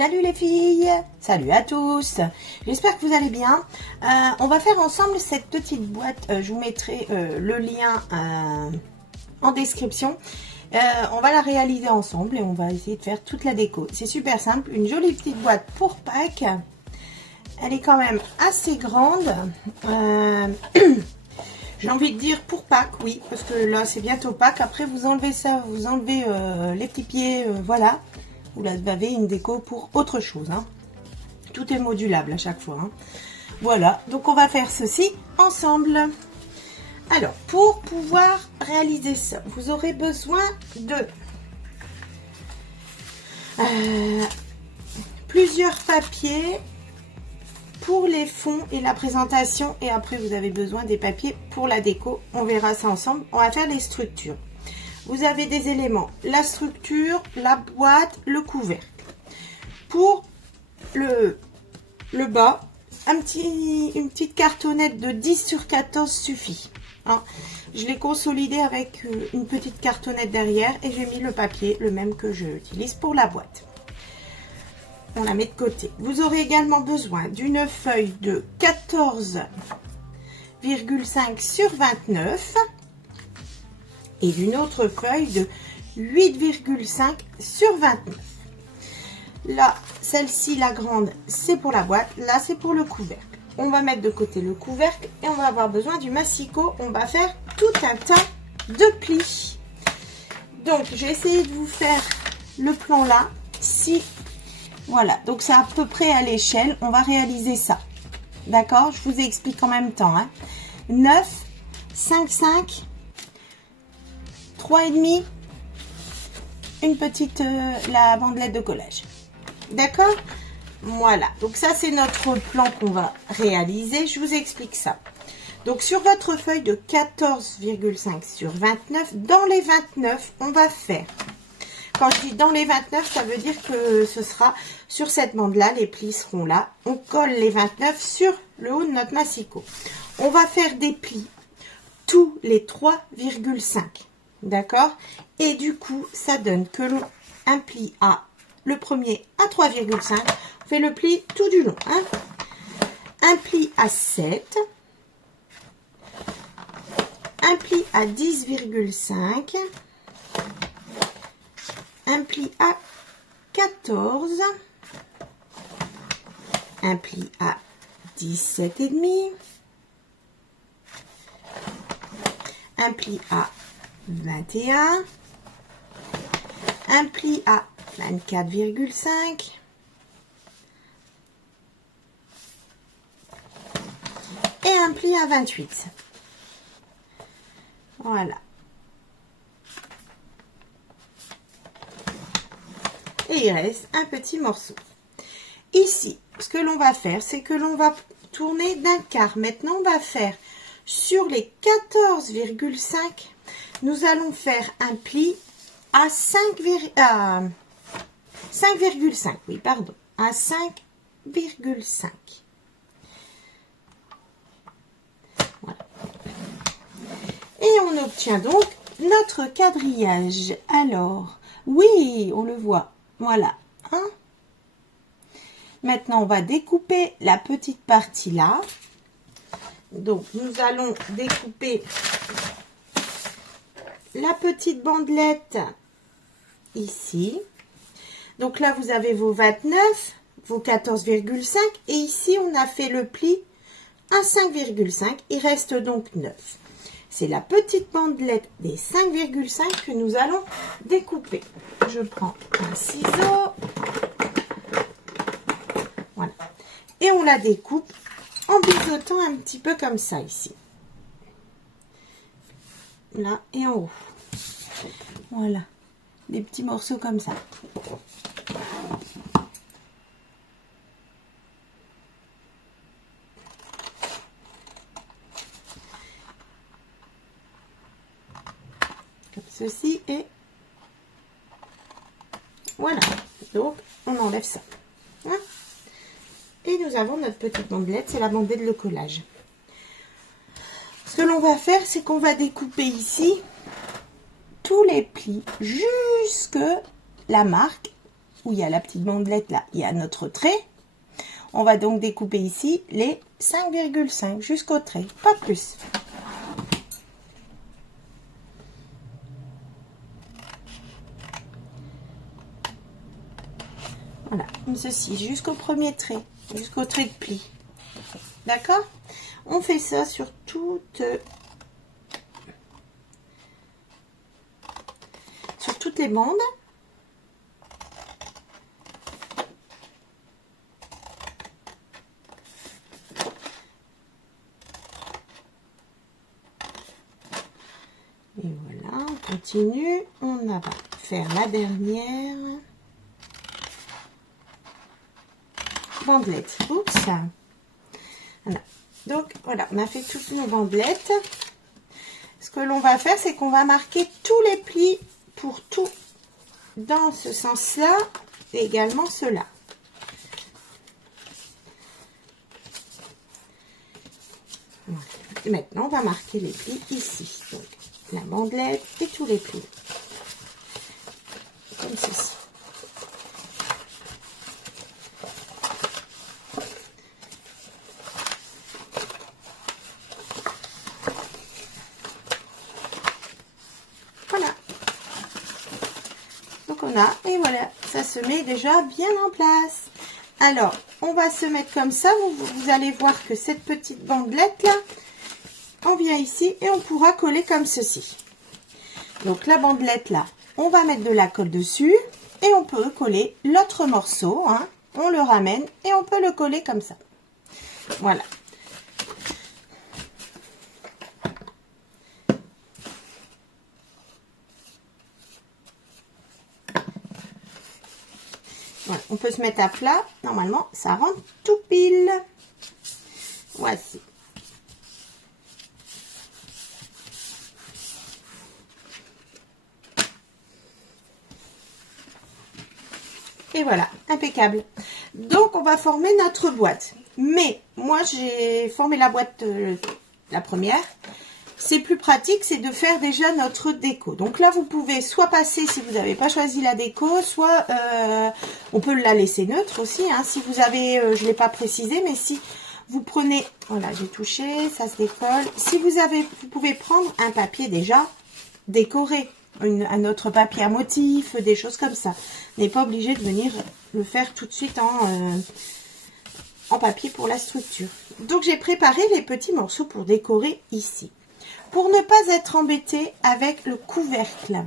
Salut les filles, salut à tous, j'espère que vous allez bien. On va faire ensemble cette petite boîte, je vous mettrai le lien en description. On va la réaliser ensemble et on va essayer de faire toute la déco. C'est super simple, une jolie petite boîte pour Pâques. Elle est quand même assez grande. J'ai envie de dire pour Pâques, oui, parce que là c'est bientôt Pâques. Après vous enlevez ça, vous enlevez les petits pieds, voilà. Vous avez une déco pour autre chose, hein. Tout est modulable à chaque fois, hein. Voilà, donc on va faire ceci ensemble. Alors, pour pouvoir réaliser ça, vous aurez besoin de plusieurs papiers pour les fonds et la présentation. Et après, vous avez besoin des papiers pour la déco. On verra ça ensemble. On va faire les structures. Vous avez des éléments, la structure, la boîte, le couvercle. Pour le bas, une petite cartonnette de 10 sur 14 suffit. Hein. Je l'ai consolidé avec une petite cartonnette derrière et j'ai mis le papier, le même que j'utilise pour la boîte. On la met de côté. Vous aurez également besoin d'une feuille de 14,5 sur 29 et d'une autre feuille de 8,5 sur 29. Là, celle-ci, la grande, c'est pour la boîte. Là, c'est pour le couvercle. On va mettre de côté le couvercle et on va avoir besoin du massicot. On va faire tout un tas de plis. Donc, j'ai essayé de vous faire le plan là. Si, voilà. Donc, c'est à peu près à l'échelle. On va réaliser ça. D'accord? Je vous explique en même temps. Hein. 9, 5, 5, 3,5, une petite, la bandelette de collage. D'accord? Voilà. Donc, ça, c'est notre plan qu'on va réaliser. Je vous explique ça. Donc, sur votre feuille de 14,5 sur 29, dans les 29, on va faire. Quand je dis dans les 29, ça veut dire que ce sera sur cette bande-là, les plis seront là. On colle les 29 sur le haut de notre massicot. On va faire des plis tous les 3,5. D'accord? Et du coup, ça donne que un pli à, le premier à 3,5. On fait le pli tout du long. Hein? Un pli à 7. Un pli à 10,5. Un pli à 14. Un pli à 17,5. Un pli à 21, un pli à 24,5, et un pli à 28. Voilà. Et il reste un petit morceau. Ici, ce que l'on va faire, c'est que l'on va tourner d'un quart. Maintenant, on va faire sur les 14,5, nous allons faire un pli à 5,5. Oui, pardon. À 5,5. Voilà. Et on obtient donc notre quadrillage. Alors, oui, on le voit. Voilà. Hein? Maintenant, on va découper la petite partie là. Donc, nous allons découper la petite bandelette ici. Donc là, vous avez vos 29, vos 14,5. Et ici, on a fait le pli à 5,5. Il reste donc 9. C'est la petite bandelette des 5,5 que nous allons découper. Je prends un ciseau. Voilà. Et on la découpe en biseautant un petit peu comme ça ici. Là et en haut. Voilà. Des petits morceaux comme ça. Comme ceci et voilà. Donc, on enlève ça. Hein? Et nous avons notre petite bandelette, c'est la bandelette de collage. Ce que l'on va faire, c'est qu'on va découper ici tous les plis jusque la marque où il y a la petite bandelette là, il y a notre trait. On va donc découper ici les 5,5 jusqu'au trait, pas plus. Voilà, comme ceci, jusqu'au premier trait, jusqu'au trait de pli. D'accord? On fait ça sur toutes les bandes. Et voilà, on continue. On va faire la dernière bandelette. Oups. Voilà. Donc voilà, on a fait toutes nos bandelettes. Ce que l'on va faire, c'est qu'on va marquer tous les plis pour tout dans ce sens-là et également cela. Voilà. Et maintenant, on va marquer les plis ici. Donc, la bandelette et tous les plis. Comme ceci. Voilà. Donc on a, et voilà, ça se met déjà bien en place. Alors, on va se mettre comme ça. Vous allez voir que cette petite bandelette là, on vient ici et on pourra coller comme ceci. Donc la bandelette là, on va mettre de la colle dessus et on peut coller l'autre morceau, hein. On le ramène et on peut le coller comme ça. Voilà. Voilà, on peut se mettre à plat. Normalement, ça rentre tout pile. Voici. Et voilà, impeccable. Donc, on va former notre boîte. Mais, moi, j'ai formé la boîte, la première. C'est plus pratique, c'est de faire déjà notre déco. Donc là, vous pouvez soit passer, si vous n'avez pas choisi la déco, soit on peut la laisser neutre aussi. Hein, si vous avez, je ne l'ai pas précisé, mais si vous prenez, voilà, j'ai touché, ça se décolle. Si vous avez, vous pouvez prendre un papier déjà décoré. Un autre papier à motif, des choses comme ça. Vous n'êtes pas obligé de venir le faire tout de suite en papier pour la structure. Donc j'ai préparé les petits morceaux pour décorer ici. Pour ne pas être embêtée avec le couvercle,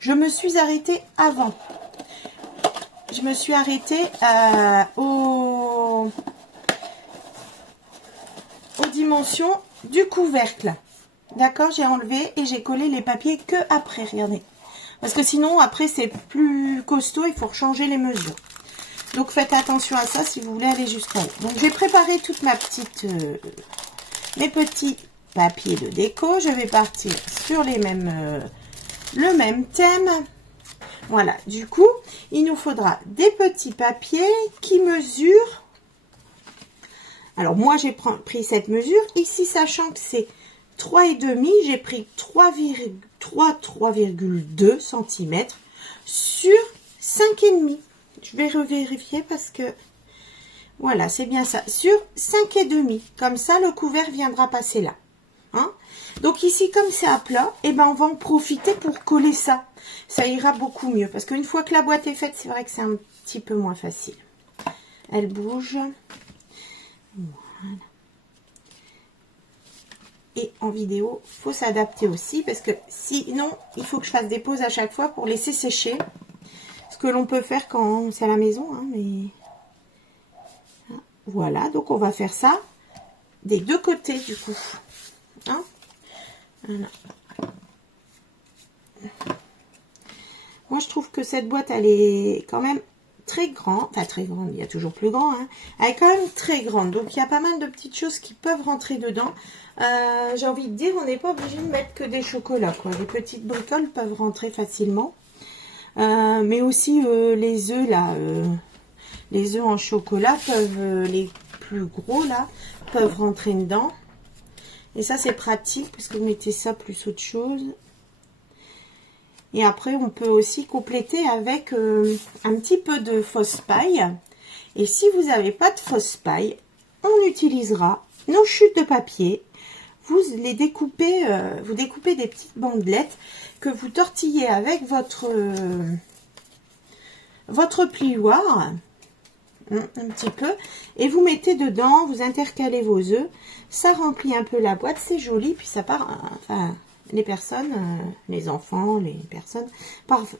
je me suis arrêtée avant. Je me suis arrêtée aux dimensions du couvercle. D'accord, j'ai enlevé et j'ai collé les papiers que après, regardez. Parce que sinon, après, c'est plus costaud, il faut changer les mesures. Donc, faites attention à ça si vous voulez aller jusqu'à là. Donc, j'ai préparé toute ma petite, mes petits papiers de déco. Je vais partir sur les mêmes, le même thème. Voilà, du coup, il nous faudra des petits papiers qui mesurent. Alors, moi, j'ai pris cette mesure. Ici, sachant que c'est 3,5, j'ai pris 3,2 cm sur 5,5. Je vais revérifier parce que voilà, c'est bien ça, sur 5,5. Comme ça, le couvert viendra passer là. Hein? Donc ici, comme c'est à plat, et ben on va en profiter pour coller ça. Ça ira beaucoup mieux parce qu'une fois que la boîte est faite, c'est vrai que c'est un petit peu moins facile. Elle bouge. Voilà. Et en vidéo, il faut s'adapter aussi parce que sinon, il faut que je fasse des pauses à chaque fois pour laisser sécher. Ce que l'on peut faire quand c'est à la maison. Hein, mais... Voilà, donc on va faire ça des deux côtés du coup. Hein, voilà. Moi, je trouve que cette boîte, elle est quand même très grande. Enfin, très grande, il y a toujours plus grand. Hein. Elle est quand même très grande. Donc, il y a pas mal de petites choses qui peuvent rentrer dedans. J'ai envie de dire, on n'est pas obligé de mettre que des chocolats, quoi. Les petites bricoles peuvent rentrer facilement. Mais aussi, les œufs, là, les œufs en chocolat peuvent, les plus gros, là, peuvent rentrer dedans. Et ça, c'est pratique, parce que vous mettez ça plus autre chose. Et après, on peut aussi compléter avec un petit peu de fausse paille. Et si vous n'avez pas de fausse paille, on utilisera nos chutes de papier. Vous les découpez, vous découpez des petites bandelettes que vous tortillez avec votre plioir, un petit peu, et vous mettez dedans, vous intercalez vos œufs, ça remplit un peu la boîte, c'est joli, puis ça part, enfin, les personnes, les enfants, les personnes partent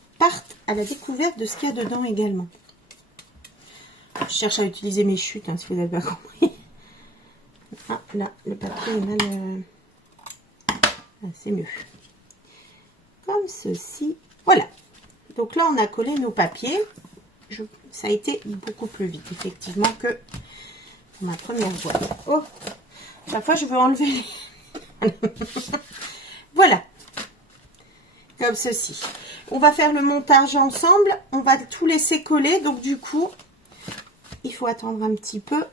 à la découverte de ce qu'il y a dedans également. Je cherche à utiliser mes chutes, hein, si vous n'avez pas compris. Ah, là, le papier est mal... Ah, c'est mieux. Comme ceci. Voilà. Donc là, on a collé nos papiers. Ça a été beaucoup plus vite, effectivement, que ma première boîte. Oh, chaque fois, je veux enlever les... Voilà. Comme ceci. On va faire le montage ensemble. On va tout laisser coller. Donc, du coup, il faut attendre un petit peu.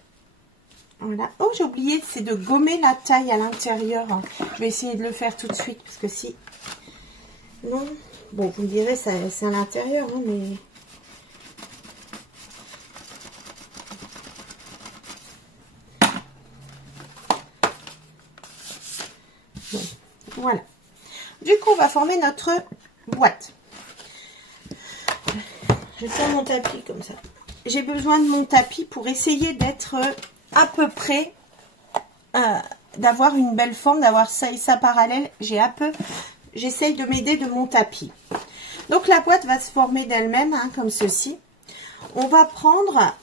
Voilà. Oh, j'ai oublié, c'est de gommer la taille à l'intérieur. Je vais essayer de le faire tout de suite, parce que si... Non. Bon, vous me direz, c'est à l'intérieur, hein, mais... Bon, voilà. Du coup, on va former notre boîte. Je fais mon tapis comme ça. J'ai besoin de mon tapis pour essayer d'être à peu près... d'avoir une belle forme, d'avoir ça et ça parallèle. J'essaye de m'aider de mon tapis. Donc la boîte va se former d'elle-même, hein, comme ceci. On va prendre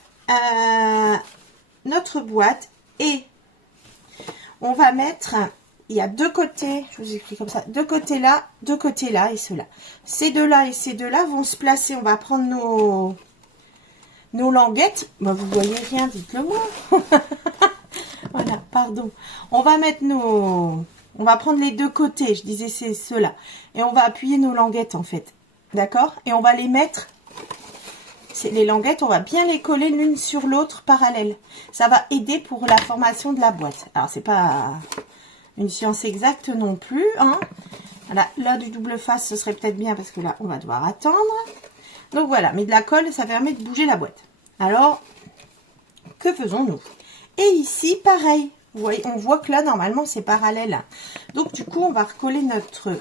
notre boîte et on va mettre, il y a deux côtés, je vous explique comme ça, deux côtés là et ceux-là. Ces deux-là et ces deux-là vont se placer. On va prendre nos languettes. Ben, vous voyez rien, dites-le moi. Voilà, pardon. On va mettre on va prendre les deux côtés, je disais c'est ceux-là. Et on va appuyer nos languettes en fait. D'accord? Et on va les mettre, les languettes, on va bien les coller l'une sur l'autre parallèle. Ça va aider pour la formation de la boîte. Alors, c'est pas une science exacte non plus, hein. Voilà, là du double face, ce serait peut-être bien parce que là, on va devoir attendre. Donc voilà, mais de la colle, ça permet de bouger la boîte. Alors, que faisons-nous? Et ici, pareil. Vous voyez, on voit que là, normalement, c'est parallèle. Donc, du coup, on va recoller notre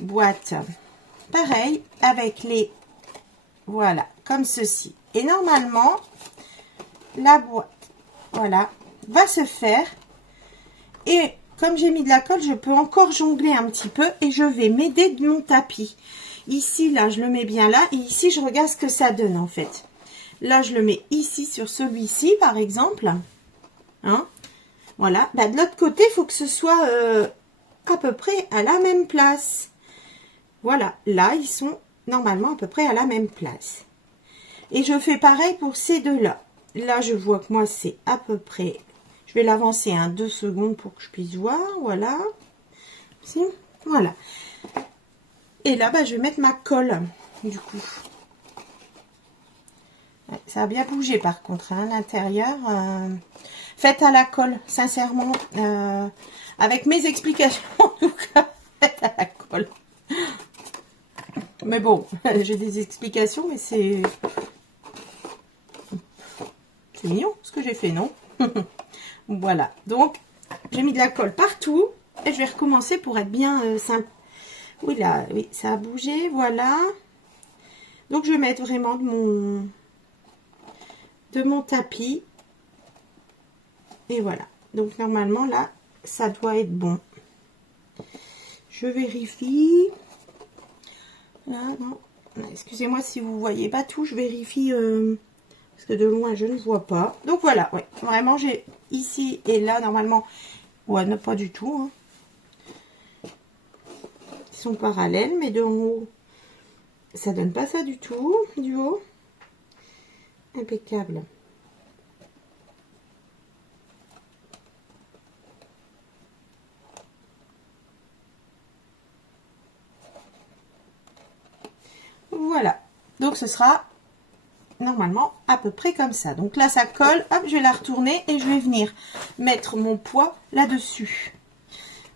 boîte. Pareil, avec les... Voilà, comme ceci. Et normalement, la boîte, voilà, va se faire. Et comme j'ai mis de la colle, je peux encore jongler un petit peu. Et je vais m'aider de mon tapis. Ici, là, je le mets bien là. Et ici, je regarde ce que ça donne, en fait. Là, je le mets ici, sur celui-ci, par exemple. Hein? Voilà. Bah, de l'autre côté, il faut que ce soit à peu près à la même place. Voilà. Là, ils sont normalement à peu près à la même place. Et je fais pareil pour ces deux-là. Là, je vois que moi, c'est à peu près... Je vais l'avancer 2 secondes pour que je puisse voir. Voilà. Voilà. Et là, bah, je vais mettre ma colle, du coup. Ça a bien bougé par contre, hein, l'intérieur. Faites à la colle, sincèrement. Avec mes explications, en tout cas, faites à la colle. Mais bon, j'ai des explications, mais c'est mignon ce que j'ai fait, non? Voilà, donc j'ai mis de la colle partout. Et je vais recommencer pour être bien simple. Oui, là, oui, ça a bougé, voilà. Donc je vais mettre vraiment de mon tapis. Et voilà. Donc normalement là, ça doit être bon. Je vérifie. Là, non. Excusez-moi si vous voyez pas tout. Je vérifie parce que de loin je ne vois pas. Donc voilà, ouais. Vraiment j'ai ici et là normalement. Ouais, non, pas du tout. Hein. Ils sont parallèles, mais de en haut, ça donne pas ça du tout. Du haut. Impeccable. Voilà. Donc ce sera normalement à peu près comme ça. Donc là ça colle. Hop, je vais la retourner et je vais venir mettre mon poids là-dessus.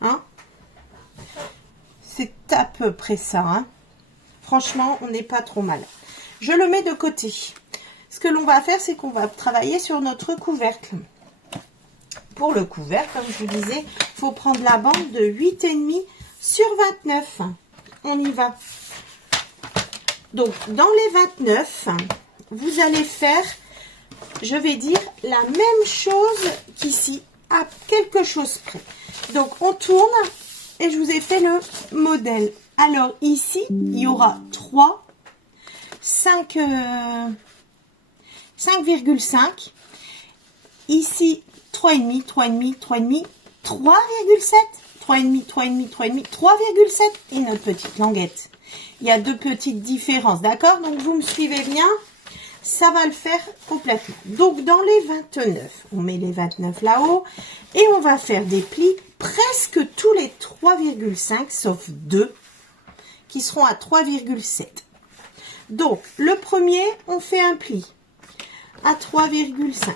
Hein? C'est à peu près ça, hein. Franchement, on n'est pas trop mal. Je le mets de côté. Ce que l'on va faire, c'est qu'on va travailler sur notre couvercle. Pour le couvercle, comme je vous disais, il faut prendre la bande de 8,5 sur 29. On y va. Donc, dans les 29, vous allez faire, je vais dire, la même chose qu'ici, à quelque chose près. Donc, on tourne et je vous ai fait le modèle. Alors, ici, il y aura 3, 5,5. Ici, 3,5, 3,5, 3,5, 3,7. 3,5, 3,5, 3,5, 3,7 et notre petite languette. Il y a 2 petites différences, d'accord? Donc, vous me suivez bien, ça va le faire complètement. Donc, dans les 29, on met les 29 là-haut et on va faire des plis presque tous les 3,5, sauf 2 qui seront à 3,7. Donc, le premier, on fait un pli à 3,5.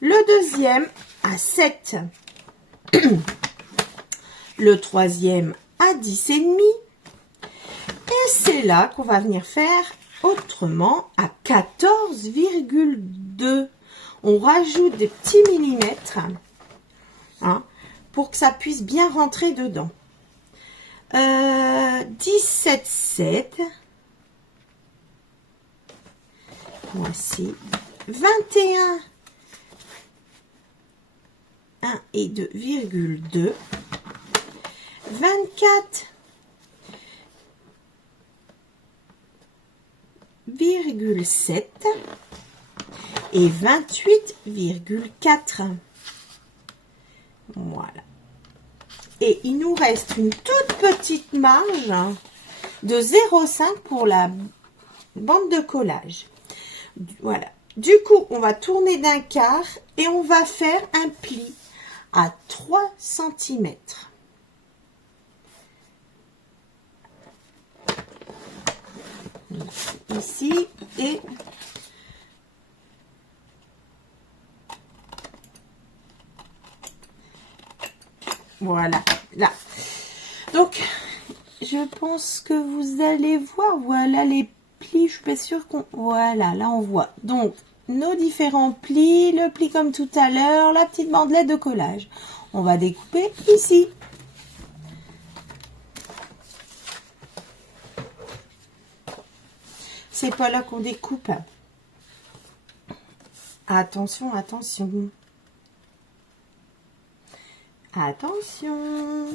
Le deuxième, à 7. Le troisième à 10,5 et c'est là qu'on va venir faire autrement à 14,2. On rajoute des petits millimètres, hein, pour que ça puisse bien rentrer dedans. 17,7. Voici 21. 1 et 2,2. 24,7 et 28,4. Voilà. Et il nous reste une toute petite marge de 0,5 pour la bande de collage. Voilà. Du coup, on va tourner d'un quart et on va faire un pli à 3 cm. Ici et voilà, là. Donc, je pense que vous allez voir, voilà les plis, je suis pas sûre qu'on... Voilà, là on voit. Donc, nos différents plis, le pli comme tout à l'heure, la petite bandelette de collage. On va découper ici. C'est pas là qu'on découpe. Attention, attention. Attention.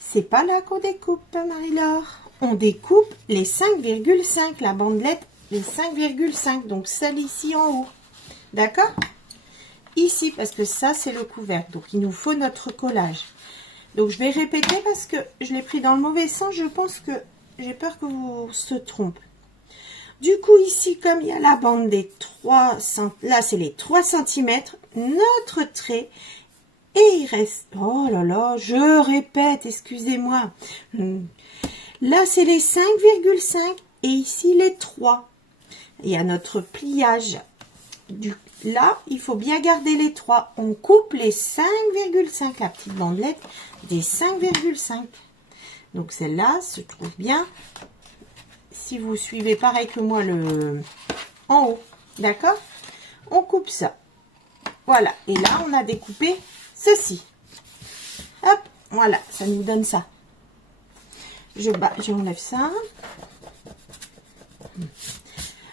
C'est pas là qu'on découpe, Marie-Laure. On découpe les 5,5, la bandelette, les 5,5. Donc, celle ici en haut. D'accord? Ici, parce que ça, c'est le couvercle. Donc, il nous faut notre collage. Donc, je vais répéter parce que je l'ai pris dans le mauvais sens. Je pense que j'ai peur que vous se trompe. Du coup, ici, comme il y a la bande des 3 cm, là, c'est les 3 cm, notre trait, et il reste, oh là là, je répète, excusez-moi. Là, c'est les 5,5 et ici, les 3. Il y a notre pliage. Là, il faut bien garder les 3. On coupe les 5,5, la petite bandelette des 5,5. Donc, celle-là se trouve bien. Si vous suivez pareil que moi, en haut. D'accord? On coupe ça. Voilà. Et là, on a découpé ceci. Hop. Voilà. Ça nous donne ça. J'enlève ça.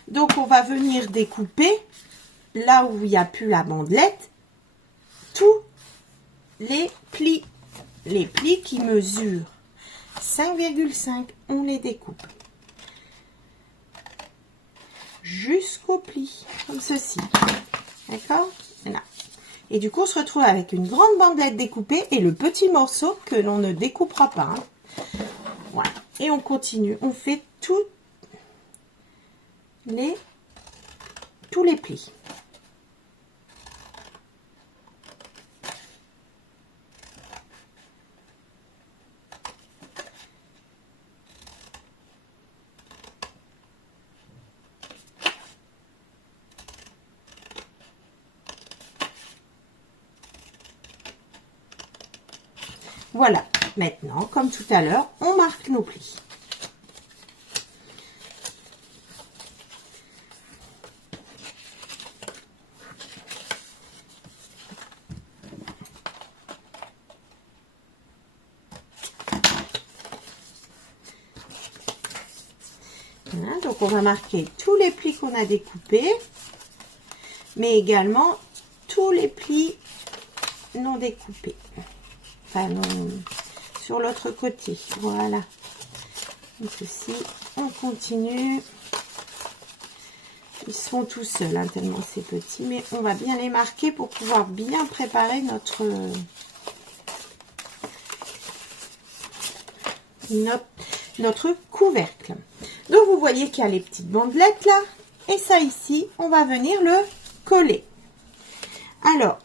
Donc, on va venir découper là où il n'y a plus la bandelette, tous les plis. Les plis qui mesurent 5,5, on les découpe jusqu'au pli, comme ceci. D'accord? Voilà. Et du coup, on se retrouve avec une grande bandelette découpée et le petit morceau que l'on ne découpera pas. Hein. Voilà. Et on continue. On fait tous les plis. Voilà, maintenant, comme tout à l'heure, on marque nos plis. Voilà, donc on va marquer tous les plis qu'on a découpés, mais également tous les plis non découpés. Enfin, non, sur l'autre côté. Voilà. Donc ceci, on continue. Ils se font tout seuls, hein, tellement c'est petit, mais on va bien les marquer pour pouvoir bien préparer notre couvercle. Donc vous voyez qu'il y a les petites bandelettes là, et ça ici, on va venir le coller. Alors,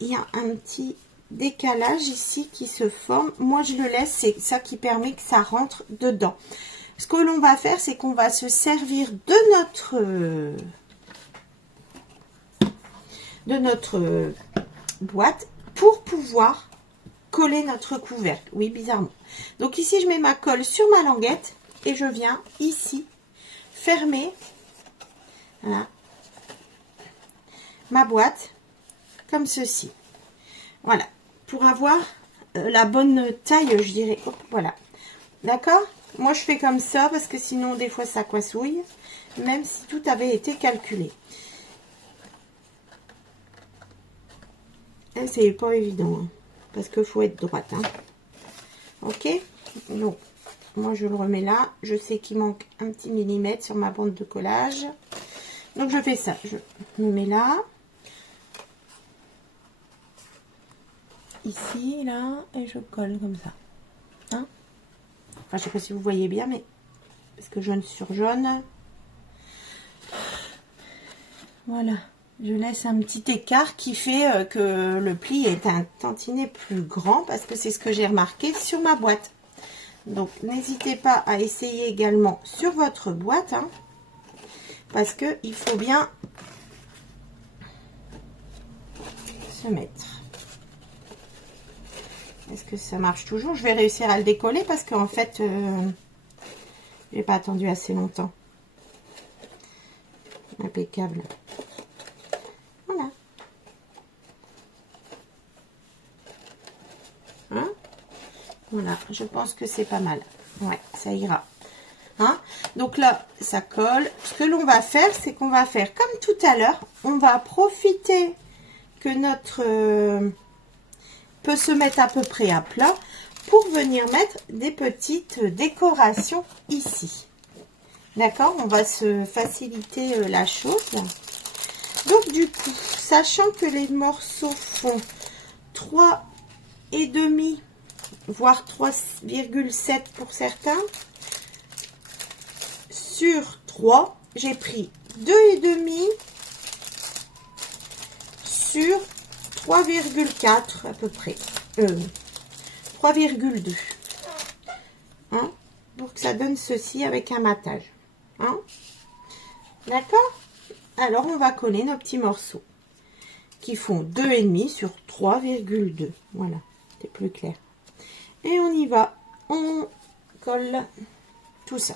il y a un petit décalage ici qui se forme. Moi je le laisse, c'est ça qui permet que ça rentre dedans. Ce que l'on va faire, c'est qu'on va se servir de notre boîte pour pouvoir coller notre couvercle. Oui, bizarrement. Donc ici, je mets ma colle sur ma languette et je viens ici fermer, voilà, ma boîte comme ceci. Voilà, pour avoir la bonne taille, je dirais. Hop, voilà. D'accord? Moi, je fais comme ça parce que sinon, des fois, ça coinsouille, même si tout avait été calculé. Et c'est pas évident, hein, parce qu'il faut être droite. Hein. Ok? Donc, moi, je le remets là. Je sais qu'il manque un petit millimètre sur ma bande de collage. Donc, je fais ça. Je me mets là. Ici, là, et je colle comme ça. Hein? Enfin, je sais pas si vous voyez bien, mais parce que jaune sur jaune. Voilà. Je laisse un petit écart qui fait que le pli est un tantinet plus grand parce que c'est ce que j'ai remarqué sur ma boîte. Donc, n'hésitez pas à essayer également sur votre boîte, hein, parce que il faut bien se mettre. Est-ce que ça marche toujours? Je vais réussir à le décoller parce qu'en fait, j'ai pas attendu assez longtemps. Impeccable. Voilà. Hein? Voilà, je pense que c'est pas mal. Ouais, ça ira. Hein? Donc là, ça colle. Ce que l'on va faire, c'est qu'on va faire comme tout à l'heure. On va profiter que notre peut se mettre à peu près à plat pour venir mettre des petites décorations ici. D'accord? On va se faciliter la chose. Donc du coup, sachant que les morceaux font 3,5 voire 3,7 pour certains, sur 3, j'ai pris 2,5 sur 3,4 à peu près. 3,2. Hein, pour que ça donne ceci avec un matage. Hein, d'accord? Alors, on va coller nos petits morceaux qui font 2,5 sur 3,2. Voilà, c'est plus clair. Et on y va. On colle tout ça.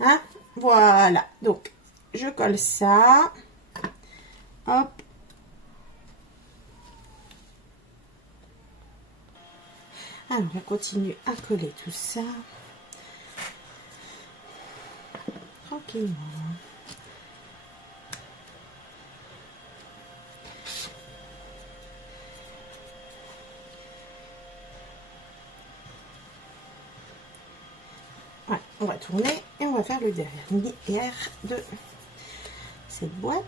Hein, voilà. Donc, je colle ça. Hop. Alors, on continue à coller tout ça. Tranquillement. Voilà, on va tourner et on va faire le dernier de cette boîte.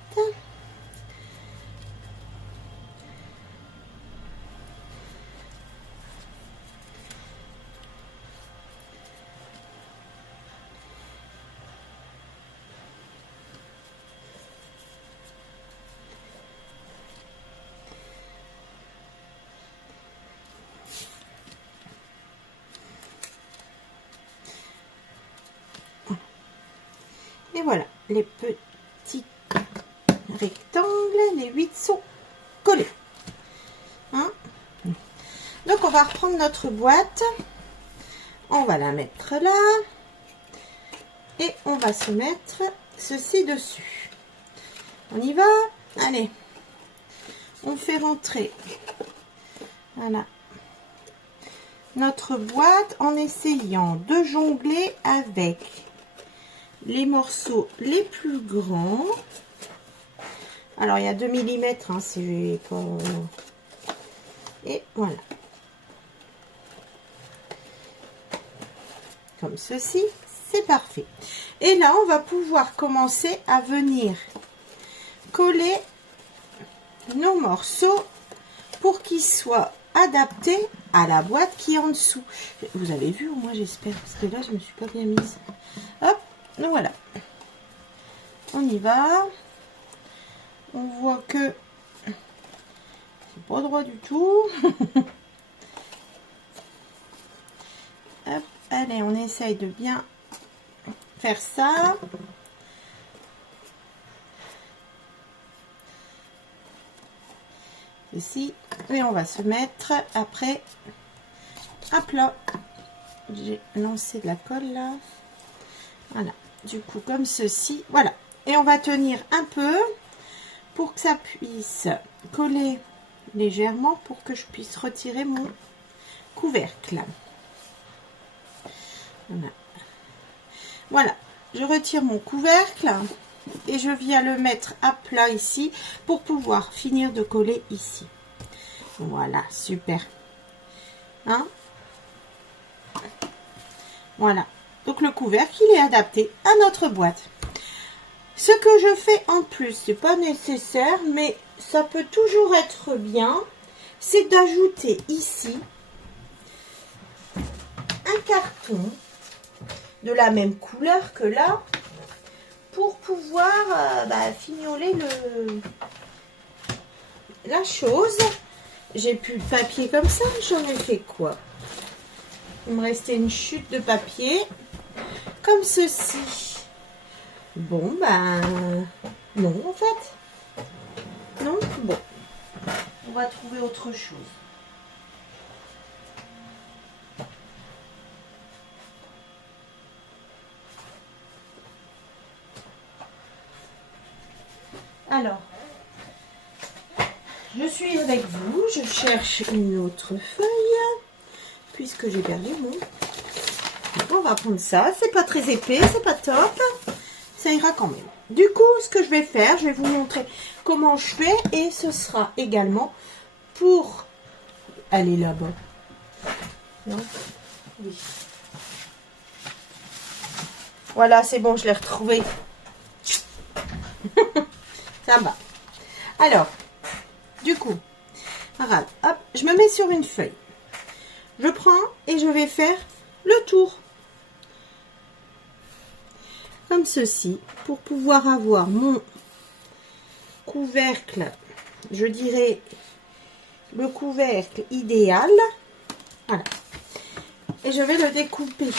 Et voilà, les petits rectangles, les 8 sont collés. Hein? Donc, on va reprendre notre boîte. On va la mettre là. Et on va se mettre ceci dessus. On y va? Allez. On fait rentrer. Voilà. Notre boîte en essayant de jongler avec les morceaux les plus grands. Alors, il y a 2 mm, hein, c'est pas... Et voilà. Comme ceci, c'est parfait. Et là, on va pouvoir commencer à venir coller nos morceaux pour qu'ils soient adaptés à la boîte qui est en dessous. Vous avez vu, au moins j'espère, parce que là, je ne me suis pas bien mise. Hop, donc voilà. On y va. On voit que c'est pas droit du tout. Hop, allez, on essaye de bien faire ça. Ceci, et on va se mettre après à plat. J'ai lancé de la colle là. Voilà, du coup comme ceci, voilà. Et on va tenir un peu pour que ça puisse coller légèrement pour que je puisse retirer mon couvercle. Voilà. Voilà, je retire mon couvercle et je viens le mettre à plat ici pour pouvoir finir de coller ici. Voilà, super. Hein? Voilà. Donc le couvercle, il est adapté à notre boîte. Ce que je fais en plus, c'est pas nécessaire, mais ça peut toujours être bien, c'est d'ajouter ici un carton de la même couleur que là pour pouvoir fignoler la chose. J'ai plus de papier comme ça, j'en ai fait quoi? Il me restait une chute de papier comme ceci. Bon, ben non, en fait. Non, bon. On va trouver autre chose. Alors, je suis avec vous. Je cherche une autre feuille puisque j'ai perdu mon... On va prendre ça. C'est pas très épais, c'est pas top. Ça ira quand même. Du coup, ce que je vais faire, je vais vous montrer comment je fais et ce sera également pour aller là-bas. Non? Oui. Voilà, c'est bon, je l'ai retrouvé. Ça va. Alors, du coup, regarde, hop, je me mets sur une feuille. Je prends et je vais faire le tour. Comme ceci, pour pouvoir avoir mon couvercle, je dirais le couvercle idéal. Voilà. Et je vais le découper.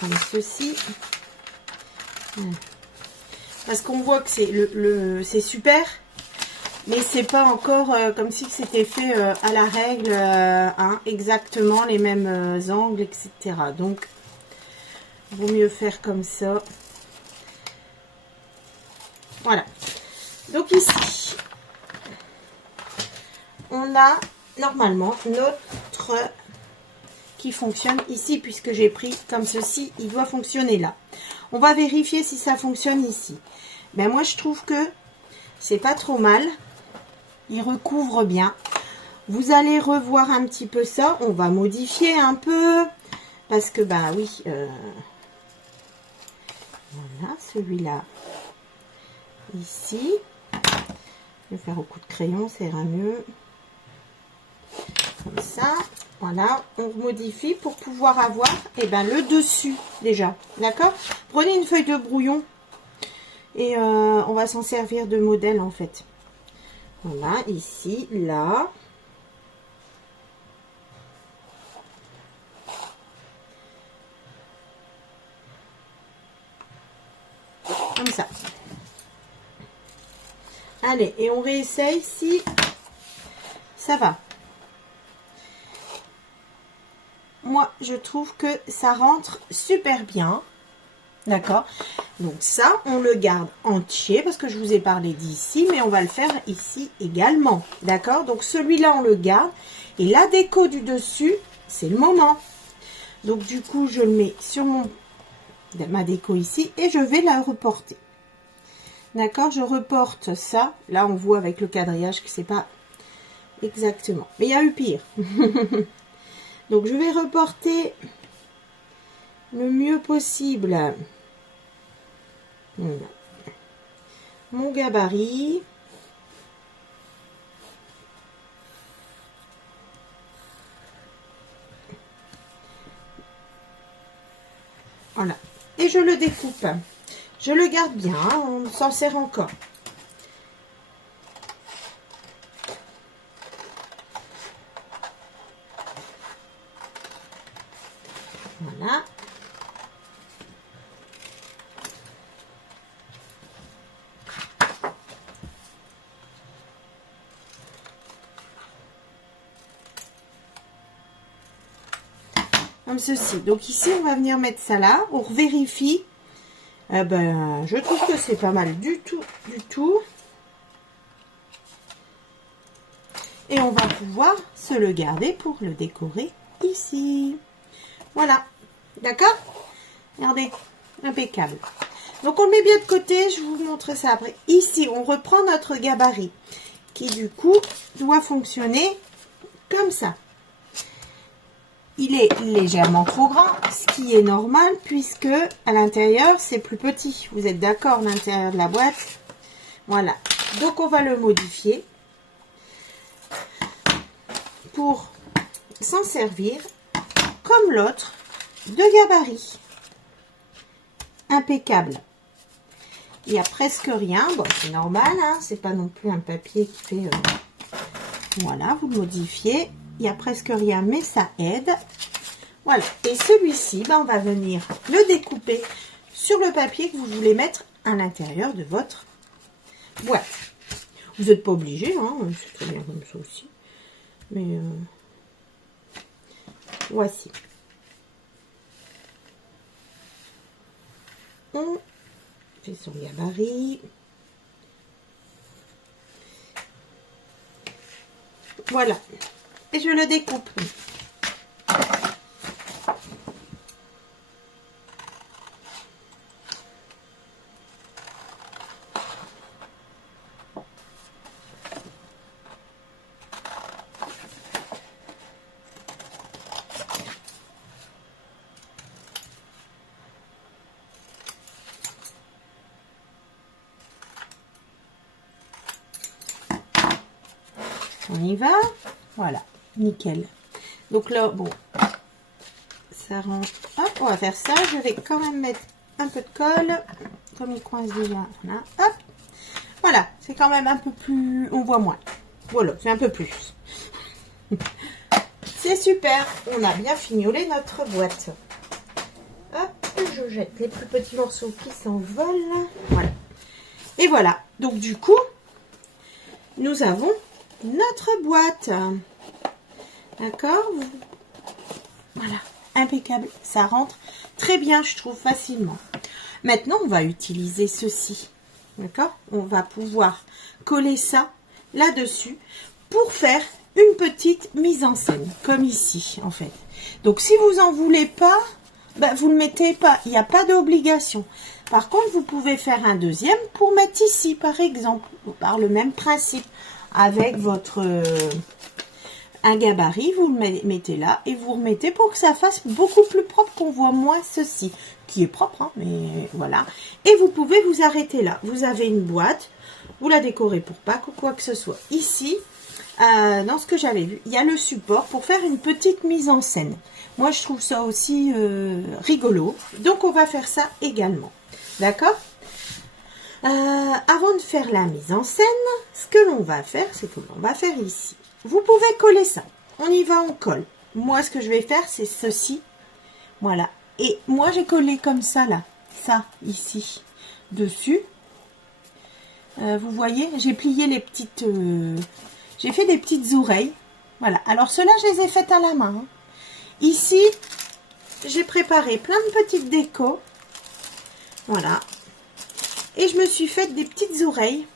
Comme ceci. Parce qu'on voit que c'est c'est super. Mais c'est pas encore comme si c'était fait à la règle, hein, exactement les mêmes angles, etc. Donc, vaut mieux faire comme ça. Voilà. Donc ici, on a normalement notre qui fonctionne ici, puisque j'ai pris comme ceci, il doit fonctionner là. On va vérifier si ça fonctionne ici. Ben moi, je trouve que c'est pas trop mal. Il recouvre bien. Vous allez revoir un petit peu ça. On va modifier un peu. Parce que, bah oui. Voilà, celui-là. Ici. Je vais faire au coup de crayon, ça ira mieux. Comme ça. Voilà, on modifie pour pouvoir avoir le dessus déjà. D'accord? Prenez une feuille de brouillon. Et on va s'en servir de modèle en fait. Voilà, ici, là. Comme ça. Allez, et on réessaye si ça va. Moi, je trouve que ça rentre super bien. D'accord? Donc ça, on le garde entier parce que je vous ai parlé d'ici, mais on va le faire ici également. D'accord? Donc celui-là, on le garde. Et la déco du dessus, c'est le moment. Donc du coup, je le mets sur ma déco ici et je vais la reporter. D'accord? Je reporte ça. Là, on voit avec le quadrillage que c'est pas exactement. Mais il y a eu pire. Donc je vais reporter le mieux possible mon gabarit. Voilà. Et je le découpe. Je le garde bien, on s'en sert encore. Voilà. Comme ceci. Donc ici, on va venir mettre ça là. On vérifie. Je trouve que c'est pas mal du tout, du tout. Et on va pouvoir se le garder pour le décorer ici. Voilà. D'accord? Regardez. Impeccable. Donc on le met bien de côté. Je vous montre ça après. Ici, on reprend notre gabarit qui du coup doit fonctionner comme ça. Il est légèrement trop grand, ce qui est normal puisque à l'intérieur c'est plus petit. Vous êtes d'accord, l'intérieur de la boîte? Voilà. Donc on va le modifier pour s'en servir comme l'autre de gabarit. Impeccable. Il n'y a presque rien. Bon, c'est normal, hein, c'est pas non plus un papier qui fait... Voilà, vous le modifiez. Il n'y a presque rien, mais ça aide. Voilà. Et celui-ci, on va venir le découper sur le papier que vous voulez mettre à l'intérieur de votre boîte. Vous n'êtes pas obligé, hein, c'est très bien comme ça aussi. Mais voici. On fait son gabarit. Voilà. Et je le découpe. On y va. Voilà. Nickel. Donc là, bon, ça rentre. Hop, on va faire ça. Je vais quand même mettre un peu de colle. Comme il coince déjà. Voilà. Hop. Voilà. C'est quand même un peu plus... On voit moins. Voilà. C'est un peu plus. C'est super. On a bien fignolé notre boîte. Hop. Je jette les plus petits morceaux qui s'envolent. Voilà. Et voilà. Donc du coup, nous avons notre boîte. D'accord? Voilà, impeccable. Ça rentre très bien, je trouve, facilement. Maintenant, on va utiliser ceci. D'accord? On va pouvoir coller ça là-dessus pour faire une petite mise en scène, comme ici, en fait. Donc, si vous n'en voulez pas, vous ne le mettez pas. Il n'y a pas d'obligation. Par contre, vous pouvez faire un deuxième pour mettre ici, par exemple, par le même principe, avec votre... un gabarit, vous le mettez là et vous remettez pour que ça fasse beaucoup plus propre, qu'on voit moins ceci, qui est propre, hein, mais voilà. Et vous pouvez vous arrêter là. Vous avez une boîte, vous la décorez pour Pâques ou quoi que ce soit. Ici, dans ce que j'avais vu, il y a le support pour faire une petite mise en scène. Moi, je trouve ça aussi rigolo. Donc, on va faire ça également. D'accord? Avant de faire la mise en scène, ce que l'on va faire, c'est que l'on va faire ici. Vous pouvez coller ça. On y va, on colle. Moi, ce que je vais faire, c'est ceci. Voilà. Et moi, j'ai collé comme ça, là. Ça, ici. Dessus. Vous voyez, j'ai plié les petites... j'ai fait des petites oreilles. Voilà. Alors, ceux-là, je les ai faites à la main. Hein. Ici, j'ai préparé plein de petites décos. Voilà. Et je me suis fait des petites oreilles.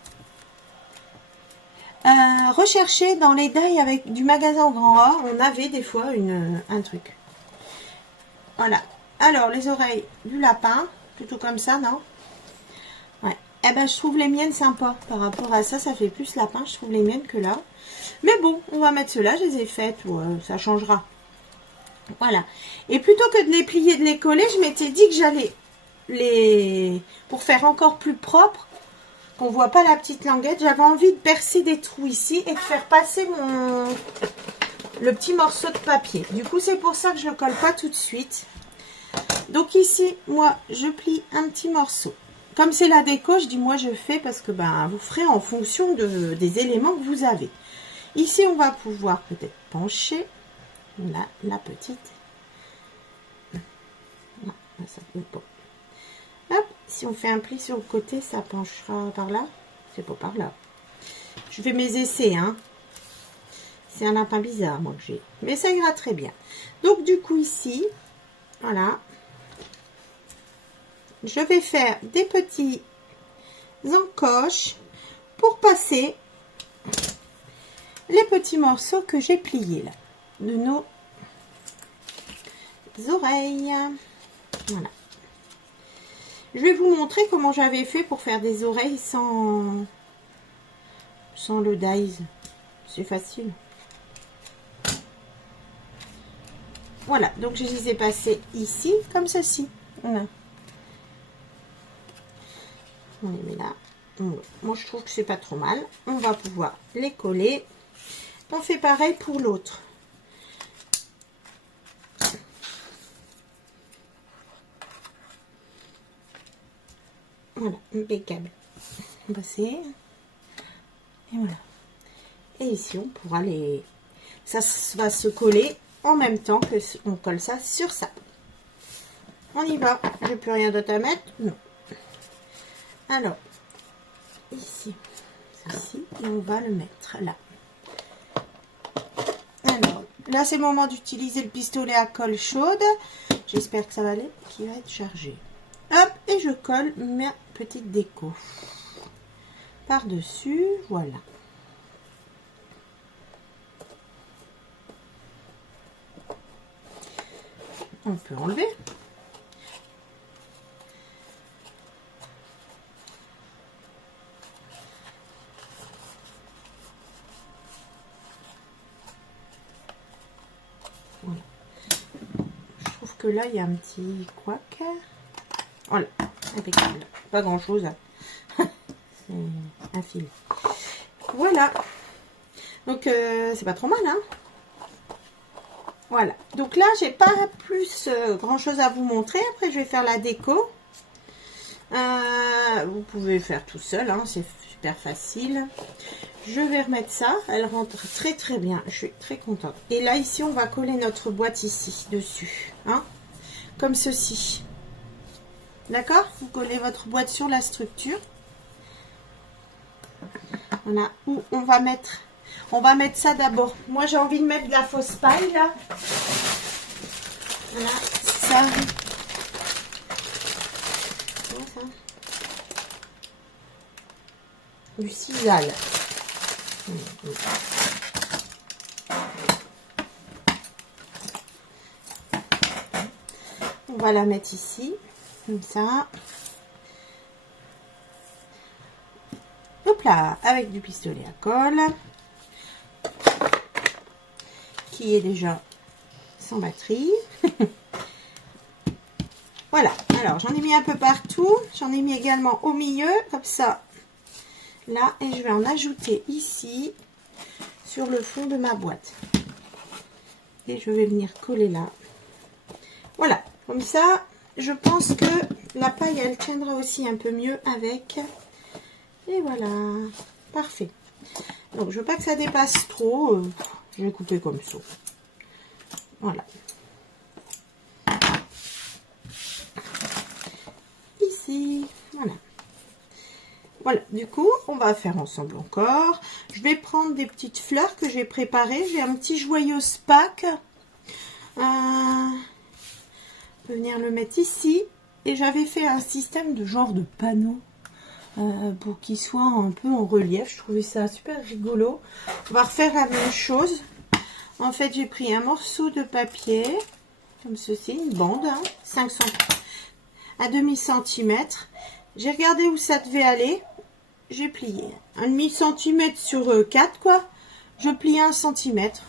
Rechercher dans les dailles avec du magasin au Grand A, on avait des fois un truc. Voilà. Alors, les oreilles du lapin, plutôt comme ça, non? Ouais. Eh ben, je trouve les miennes sympas. Par rapport à ça, ça fait plus lapin. Je trouve les miennes que là. Mais bon, on va mettre ceux-là. Je les ai faites. Ouais, ça changera. Voilà. Et plutôt que de les plier, de les coller, je m'étais dit que j'allais les... Pour faire encore plus propre, qu'on voit pas la petite languette, j'avais envie de percer des trous ici et de faire passer le petit morceau de papier. Du coup, c'est pour ça que je le colle pas tout de suite. Donc ici, moi, je plie un petit morceau. Comme c'est la déco, je dis moi je fais parce que ben vous ferez en fonction des éléments que vous avez. Ici, on va pouvoir peut-être pencher la petite. Non, ça peut pas. Hop, si on fait un pli sur le côté, ça penchera par là. C'est pas par là. Je fais mes essais, hein. C'est un lapin bizarre, moi, que j'ai. Mais ça ira très bien. Donc, du coup, ici, voilà. Je vais faire des petits encoches pour passer les petits morceaux que j'ai pliés, là, de nos oreilles. Voilà. Je vais vous montrer comment j'avais fait pour faire des oreilles sans le dies. C'est facile. Voilà, donc je les ai passés ici, comme ceci. Voilà. On les met là. Moi, je trouve que c'est pas trop mal. On va pouvoir les coller. On fait pareil pour l'autre. Voilà, impeccable. On va passer. Et voilà. Et ici, on pourra les... Ça va se coller en même temps que on colle ça sur ça. On y va. J'ai plus rien d'autre à mettre. Non. Alors, ici, ceci, et on va le mettre là. Alors, là, c'est le moment d'utiliser le pistolet à colle chaude. J'espère que ça va aller, qui va être chargé. Hop, et je colle ma petite déco par-dessus, voilà. On peut enlever. Voilà. Je trouve que là, il y a un petit couac. Voilà, impeccable. Pas grand-chose. C'est un fil. Voilà. Donc, c'est pas trop mal, hein. Voilà. Donc là, j'ai pas plus grand-chose à vous montrer. Après, je vais faire la déco. Vous pouvez faire tout seul, hein. C'est super facile. Je vais remettre ça. Elle rentre très très bien. Je suis très contente. Et là, ici, on va coller notre boîte ici, dessus. Hein, comme ceci. D'accord? Vous collez votre boîte sur la structure. Voilà. Où on va mettre ça d'abord. Moi, j'ai envie de mettre de la fausse paille, là. Voilà, ça. Comment ça? Du sisal. On va la mettre ici, comme ça. Hop là, avec du pistolet à colle. Qui est déjà sans batterie. Voilà, alors j'en ai mis un peu partout. J'en ai mis également au milieu, comme ça. Là, et je vais en ajouter ici, sur le fond de ma boîte. Et je vais venir coller là. Voilà, comme ça, je pense que la paille, elle tiendra aussi un peu mieux avec. Et voilà, parfait. Donc, je veux pas que ça dépasse trop. Je vais couper comme ça. Voilà. Ici, voilà. Voilà, du coup, on va faire ensemble encore. Je vais prendre des petites fleurs que j'ai préparées. J'ai un petit joyeux Pâques. On peut venir le mettre ici. Et j'avais fait un système de genre de panneau pour qu'il soit un peu en relief. Je trouvais ça super rigolo. On va refaire la même chose. En fait, j'ai pris un morceau de papier, comme ceci, une bande, hein, 5 cm, à demi centimètre. J'ai regardé où ça devait aller. J'ai plié un demi-centimètre sur 4, quoi. Je plie 1 centimètre.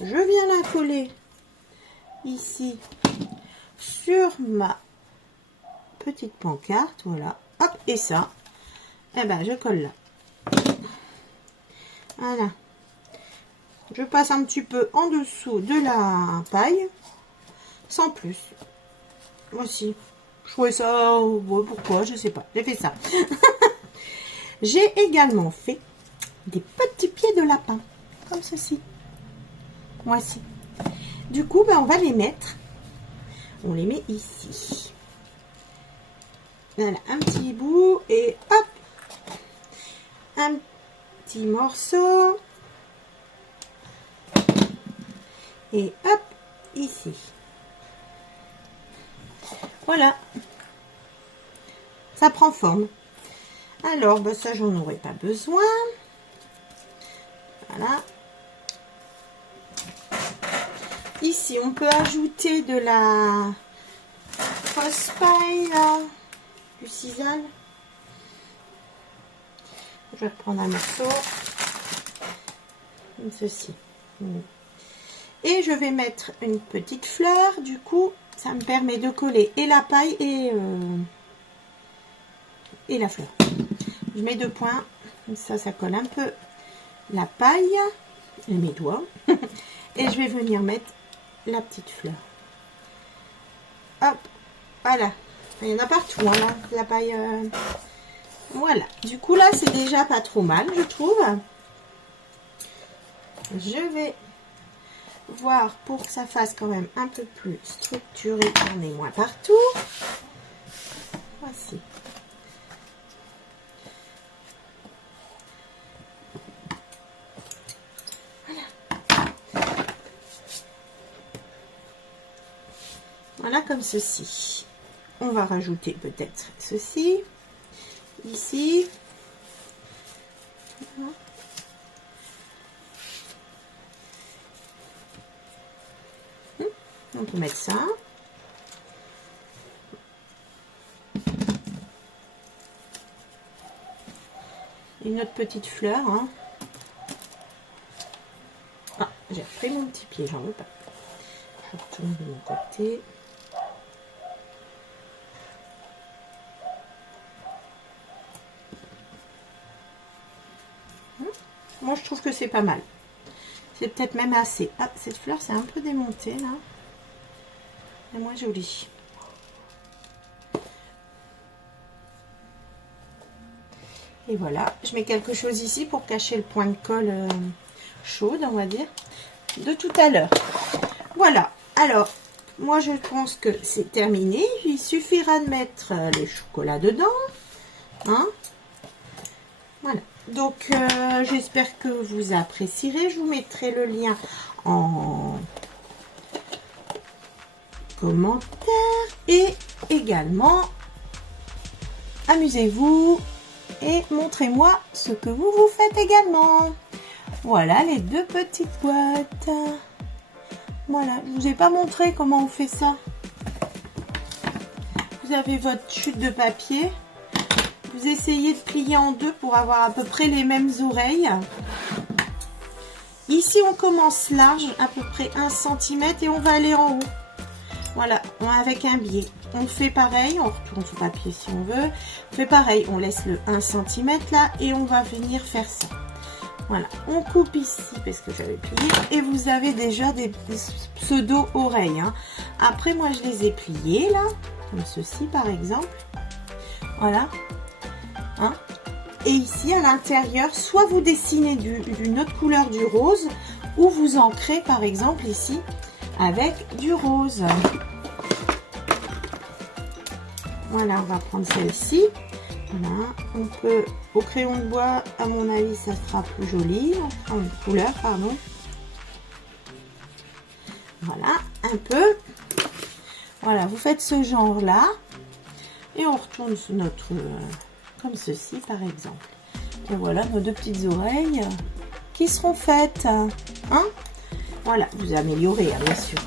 Je viens la coller ici sur ma petite pancarte, voilà. Hop, et ça, eh ben, je colle là. Voilà. Je passe un petit peu en dessous de la paille, sans plus. Voici. Je trouvais ça, ouais, pourquoi, je sais pas. J'ai fait ça. J'ai également fait des petits pieds de lapin, comme ceci. Voici. Du coup, ben, on va les mettre. On les met ici. Voilà, un petit bout et hop, un petit morceau. Et hop, ici. Voilà. Ça prend forme. Alors, ben ça, j'en aurais pas besoin. Voilà. Ici, on peut ajouter de la fausse paille, là, du sisal. Je vais reprendre un morceau, comme ceci. Et je vais mettre une petite fleur. Du coup, ça me permet de coller et la paille et la fleur. Je mets 2 points, comme ça colle un peu la paille et mes doigts. Et je vais venir mettre la petite fleur. Hop, voilà. Il y en a partout, hein, là, la paille. Voilà. Du coup, là, c'est déjà pas trop mal, je trouve. Je vais voir pour que ça fasse quand même un peu plus structuré. On est moins partout. Voici. Voilà, comme ceci. On va rajouter peut-être ceci, ici. On peut mettre ça. Une autre petite fleur. Hein. Ah, j'ai repris mon petit pied, j'en veux pas. Je retourne de mon côté. Moi, je trouve que c'est pas mal. C'est peut-être même assez. Ah, cette fleur, c'est un peu démonté, là. C'est moins joli. Et voilà. Je mets quelque chose ici pour cacher le point de colle chaude, on va dire, de tout à l'heure. Voilà. Alors, moi, je pense que c'est terminé. Il suffira de mettre les chocolats dedans. Hein? Voilà. Donc, j'espère que vous apprécierez. Je vous mettrai le lien en commentaire. Et également, amusez-vous et montrez-moi ce que vous faites également. Voilà les 2 petites boîtes. Voilà, je ne vous ai pas montré comment on fait ça. Vous avez votre chute de papier. Vous essayez de plier en 2 pour avoir à peu près les mêmes oreilles. Ici, on commence large, à peu près 1 cm et on va aller en haut. Voilà, avec un biais. On fait pareil, on retourne son papier si on veut. On fait pareil, on laisse le 1 cm là et on va venir faire ça. Voilà, on coupe ici parce que j'avais plié et vous avez déjà des pseudo-oreilles. Hein. Après, moi, je les ai pliées là, comme ceci par exemple. Voilà. Hein. Et ici, à l'intérieur, soit vous dessinez d'une autre couleur du rose ou vous ancrez par exemple ici avec du rose. Voilà, on va prendre celle-ci. Voilà, on peut, au crayon de bois, à mon avis, ça sera plus joli. En couleur, pardon. Voilà, un peu. Voilà, vous faites ce genre-là. Et on retourne sur notre... comme ceci, par exemple. Et voilà, nos deux petites oreilles qui seront faites. Hein? Voilà, vous améliorez, hein, bien sûr.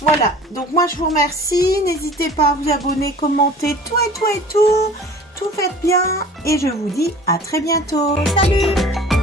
Voilà, donc moi, je vous remercie. N'hésitez pas à vous abonner, commenter, tout et tout et tout. Tout faites bien. Et je vous dis à très bientôt. Salut!